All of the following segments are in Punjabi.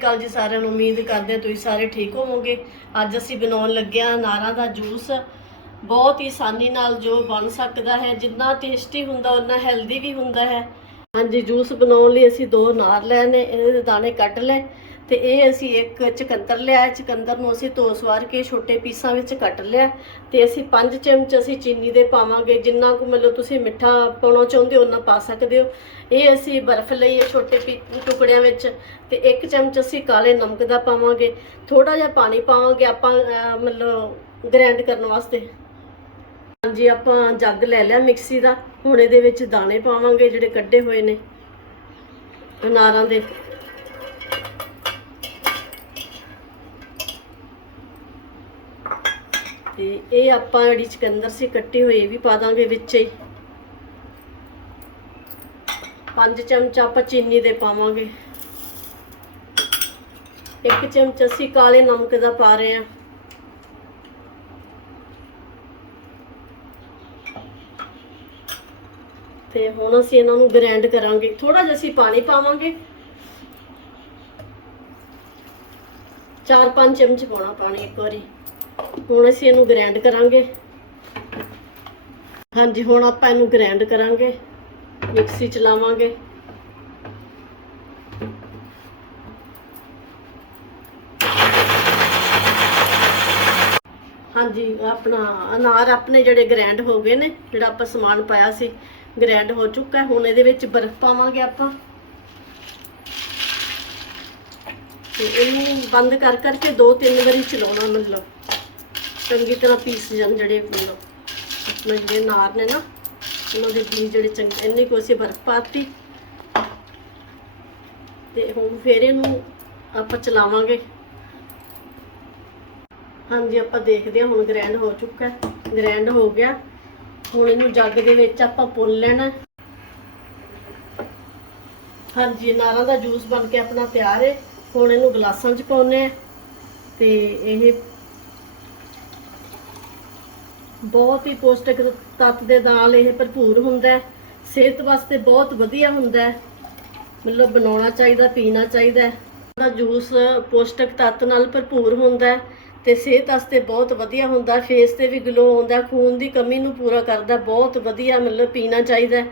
ਅਕਾਲ ਜੀ ਸਾਰਿਆਂ ਨੂੰ ਉਮੀਦ ਕਰਦੇ ਹਾਂ ਤੁਸੀਂ ਸਾਰੇ ਠੀਕ ਹੋਵੋਗੇ। ਅੱਜ ਅਸੀਂ ਬਣਾਉਣ ਲੱਗੇ ਹਾਂ ਅਨਾਰਾਂ ਦਾ ਜੂਸ। ਬਹੁਤ ਹੀ ਆਸਾਨੀ ਨਾਲ ਜੋ ਬਣ ਸਕਦਾ ਹੈ, ਜਿੰਨਾ ਟੇਸਟੀ ਹੁੰਦਾ ਉਨਾ ਹੈਲਦੀ ਵੀ ਹੁੰਦਾ ਹੈ। ਹਾਂਜੀ, ਜੂਸ ਬਣਾਉਣ ਲਈ ਅਸੀਂ ਦੋ ਅਨਾਰ ਲੈਣੇ ਇਹਦੇ ਦੇ ਦਾਣੇ ਕੱਢ ਲਏ ਤੇ ਇਹ ਅਸੀਂ ਇੱਕ ਚਕੰਦਰ ਲਿਆ ਚਕੰਦਰ ਨੂੰ ਅਸੀਂ ਧੋ ਸਵਾਰ ਕੇ ਛੋਟੇ ਪੀਸਾਂ ਵਿੱਚ ਕੱਟ ਲਿਆ ਤੇ ਅਸੀਂ 5 ਚਮਚ ਅਸੀਂ ਚੀਨੀ ਦੇ ਪਾਵਾਂਗੇ, ਜਿੰਨਾ ਕੁ ਮਤਲਬ ਤੁਸੀਂ ਮਿੱਠਾ ਪਾਉਣਾ ਚਾਹੁੰਦੇ ਹੋ ਉਹਨਾਂ ਪਾ ਸਕਦੇ ਹੋ। ਇਹ ਅਸੀਂ ਬਰਫ਼ ਲਈ ਹੈ ਛੋਟੇ ਪੀ- ਟੁਕੜਿਆਂ ਵਿੱਚ ਤੇ ਇੱਕ ਚਮਚ ਅਸੀਂ ਕਾਲੇ ਨਮਕ ਦਾ ਪਾਵਾਂਗੇ ਥੋੜਾ ਜਿਹਾ ਪਾਣੀ ਪਾਵਾਂਗੇ ਆਪਾਂ ਮਤਲਬ ਗ੍ਰਾਈਂਡ ਕਰਨ ਵਾਸਤੇ। ਹਾਂਜੀ, ਆਪਾਂ ਜੱਗ ਲੈ ਲਿਆ ਮਿਕਸੀ ਦਾ। ਹੁਣ ਇਹਦੇ ਵਿੱਚ ਦਾਣੇ ਪਾਵਾਂਗੇ ਜਿਹੜੇ ਕੱਢੇ ਹੋਏ ਨੇ। ਅਨਾਰਾਂ ਦੇ। ਤੇ ਇਹ ਆਪਾਂ ਜਿਹੜੀ ਚਕੰਦਰ ਸੀ ਕੱਟੀ ਹੋਈ, ਇਹ ਵੀ ਪਾ ਦਾਂਗੇ ਵਿੱਚ ਹੀ। ਪੰਜ ਚਮਚ ਆਪਾਂ ਚੀਨੀ ਦੇ ਪਾਵਾਂਗੇ। ਇੱਕ ਚਮਚ ਅਸੀਂ ਕਾਲੇ ਨਮਕ ਦਾ ਪਾ ਰਹੇ ਹਾਂ। ਤੇ ਹੁਣ ਅਸੀਂ ਇਹਨਾਂ ਨੂੰ ਗ੍ਰਾਈਂਡ ਕਰਾਂਗੇ। ਥੋੜਾ ਜਿਹਾ ਅਸੀਂ ਪਾਣੀ ਪਾਵਾਂਗੇ। 4-5 ਚਮਚ ਪਾਉਣਾ ਪਾਣੀ ਇੱਕ ਵਾਰੀ। ਹੁਣ ਅਸੀਂ ਇਹਨੂੰ ਗ੍ਰਾਈਂਡ ਕਰਾਂਗੇ। ਹਾਂਜੀ, ਹੁਣ ਆਪਾਂ ਇਹਨੂੰ ਗ੍ਰਾਈਂਡ ਕਰਾਂਗੇ। ਮਿਕਸੀ ਚਲਾਵਾਂਗੇ ਹਾਂਜੀ, ਆਪਣਾ ਅਨਾਰ ਆਪਣੇ ਜਿਹੜੇ ਗ੍ਰੈਂਡ ਹੋ ਗਏ ਨੇ, ਜਿਹੜਾ ਆਪਾਂ ਸਮਾਨ ਪਾਇਆ ਸੀ ਗ੍ਰੈਂਡ ਹੋ ਚੁੱਕਾ ਹੁਣ ਇਹਦੇ ਵਿੱਚ ਬਰਫ਼ ਪਾਵਾਂਗੇ ਆਪਾਂ। ਤੇ ਇਹਨੂੰ ਬੰਦ ਕਰ ਕਰਕੇ ਦੋ ਤਿੰਨ ਵਾਰੀ ਚਲਾਉਣਾ ਮਤਲਬ। ਚੰਗੀ ਤਰ੍ਹਾਂ ਪੀਸ ਜਾਣ ਜਿਹੜੇ ਮਤਲਬ ਆਪਣੇ ਜਿਹੜੇ ਨਾਰ ਨੇ ਨਾ, ਉਹਨਾਂ ਦੇ ਬੀਜ ਜਿਹੜੇ ਚੰਗੇ, ਇੰਨੇ ਕੋ ਅਸੀਂ ਬਰਫ਼ ਪਾਤੀ। ਤੇ ਹੁਣ ਫੇਰ ਇਹਨੂੰ ਆਪਾਂ ਚਲਾਵਾਂਗੇ। ਹਾਂਜੀ, ਆਪਾਂ ਦੇਖਦੇ ਹਾਂ ਹੁਣ ਗ੍ਰੈਂਡ ਹੋ ਚੁੱਕਾ ਹੈ। ਗ੍ਰਾਈਂਡ ਹੋ ਗਿਆ। ਹੁਣ ਇਹਨੂੰ ਜੱਗ ਦੇ ਵਿੱਚ ਆਪਾਂ ਪੁੰਨ ਲੈਣਾ। ਹਾਂਜੀ ਨਾਰਾਂ ਦਾ ਜੂਸ ਬਣ ਕੇ ਆਪਣਾ ਤਿਆਰ ਹੈ ਹੁਣ ਇਹਨੂੰ ਗਲਾਸਾਂ 'ਚ ਪਾਉਨੇ ਆ। ਤੇ ਇਹ ਬਹੁਤ ਹੀ ਪੌਸ਼ਟਿਕ ਤੱਤ ਦੇ ਨਾਲ ਇਹ ਭਰਪੂਰ ਹੁੰਦਾ ਹੈ। ਸਿਹਤ ਵਾਸਤੇ ਬਹੁਤ ਵਧੀਆ ਹੁੰਦਾ ਹੈ। ਮਤਲਬ ਬਣਾਉਣਾ ਚਾਹੀਦਾ, ਪੀਣਾ ਚਾਹੀਦਾ ਹੈ। ਦਾ ਜੂਸ ਪੌਸ਼ਟਿਕ ਤੱਤ ਨਾਲ ਭਰਪੂਰ ਹੁੰਦਾ ਹੈ। ਤੇ ਸਿਹਤ ਵਾਸਤੇ ਬਹੁਤ ਵਧੀਆ ਹੁੰਦਾ ਫੇਸ ਤੇ ਵੀ ਗਲੋ ਆਉਂਦਾ ਖੂਨ ਦੀ ਕਮੀ ਨੂੰ ਪੂਰਾ ਕਰਦਾ ਬਹੁਤ ਵਧੀਆ ਮਤਲਬ ਪੀਣਾ ਚਾਹੀਦਾ ਹੈ।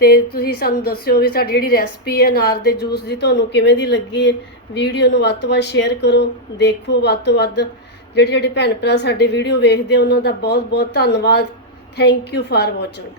ਤੇ ਤੁਸੀਂ ਸਾਨੂੰ ਦੱਸਿਓ ਵੀ ਸਾਡੀ ਜਿਹੜੀ ਰੈਸਪੀ ਹੈ ਅਨਾਰ ਦੇ ਜੂਸ ਦੀ ਤੁਹਾਨੂੰ ਕਿਵੇਂ ਦੀ ਲੱਗੀ ਹੈ? ਵੀਡੀਓ ਨੂੰ ਵੱਧ ਤੋਂ ਵੱਧ ਸ਼ੇਅਰ ਕਰੋ ਦੇਖੋ ਵੱਧ ਤੋਂ ਵੱਧ। ਜਿਹੜੇ ਜਿਹੜੇ ਭੈਣ ਭਰਾ ਸਾਡੇ ਵੀਡੀਓ ਵੇਖਦੇ ਆ, ਉਹਨਾਂ ਦਾ ਬਹੁਤ ਬਹੁਤ ਧੰਨਵਾਦ। Thank you for watching